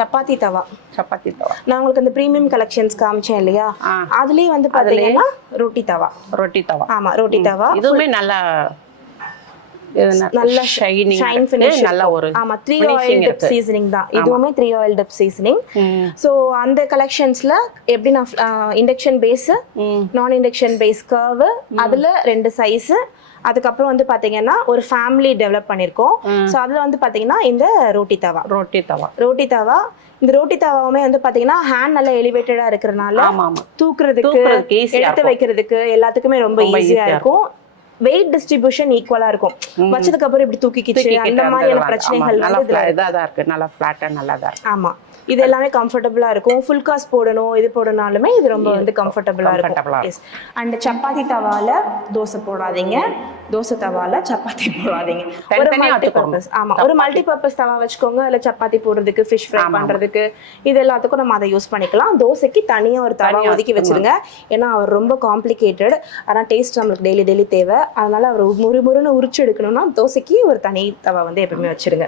சப்பாத்தி தவா. சப்பாத்தி தவா. நான் உங்களுக்கு அந்த பிரீமியம் கலெக்ஷன்ஸ் காமிச்சேன் இல்லையா, அதுலயே வந்து பாத்தீங்கன்னா ரொட்டி தவா. ரொட்டி தவா. ஆமா, ரொட்டி தவா. இதுவுமே நல்ல ஷைன் ஃபினிஷ், நல்ல ஒரு ஆமா 3 ஆயில் டிப் சீசனிங் தான். இதுவுமே 3 ஆயில் டிப் சீசனிங். சோ அந்த கலெக்ஷன்ஸ்ல எப்படி நான் இண்டக்ஷன் பேஸ், நான் இண்டக்ஷன் பேஸ் கர்வ், அதுல 2 சைஸ், அதுக்கப்புறம் வந்து பாத்தீங்கன்னா ஒரு ஃபேமிலி டெவலப் பண்ணிருக்கோம். சோ அதுல வந்து பாத்தீங்கன்னா இந்த ரோட்டி தவா. ரோட்டி தவா இந்த ரோட்டி தவாவுமே வந்து பாத்தீங்கன்னா ஹேண்ட் நல்லா எலிவேட்டடா இருக்கிறதுனால தூக்குறதுக்கு, எடுத்து வைக்கிறதுக்கு எல்லாத்துக்குமே ரொம்ப ஈஸியா இருக்கும். வெயிட் டிஸ்ட்ரிபியூஷன் ஈக்குவலா இருக்கும். வச்சதுக்கு அப்புறம் இப்படி தூக்கிக்கிச்சு அந்த மாதிரியான பிரச்சனைகள் வந்து இதா இருக்கு. நல்லா ஃபிளாட்டா நல்லா தான். ஆமா, இது எல்லாமே கம்ஃபர்டபுளா இருக்கும். ஃபுல் காஸ் போடணும், இது போடனாலுமே இது ரொம்ப வந்து கம்ஃபர்டபுளா இருக்கும். அண்ட் சப்பாத்தி தவால தோசை போடாதீங்க, தோசை தவால சப்பாத்தி போடாதீங்க. ஒரு மல்டி பர்பஸ், ஆமா, ஒரு மல்டி பர்பஸ் தவா வச்சுக்கோங்க. அதுல சப்பாத்தி போடுறதுக்கு, ஃபிஷ் ஃப்ரை பண்றதுக்கு, இது எல்லாத்துக்கும் நம்ம அதை யூஸ் பண்ணிக்கலாம். தோசைக்கு தனியா ஒரு தவா ஒதுக்கி வச்சிருங்க. ஏன்னா அவர் ரொம்ப காம்ப்ளிகேட்டட், ஆனா டேஸ்ட் நம்மளுக்கு டெய்லி தேவை. அதனால அவர் முறுமுறுன்னு உரிச்சு எடுக்கணும்னா தோசைக்கு ஒரு தனி தவா வந்து எப்பவுமே வச்சிருங்க.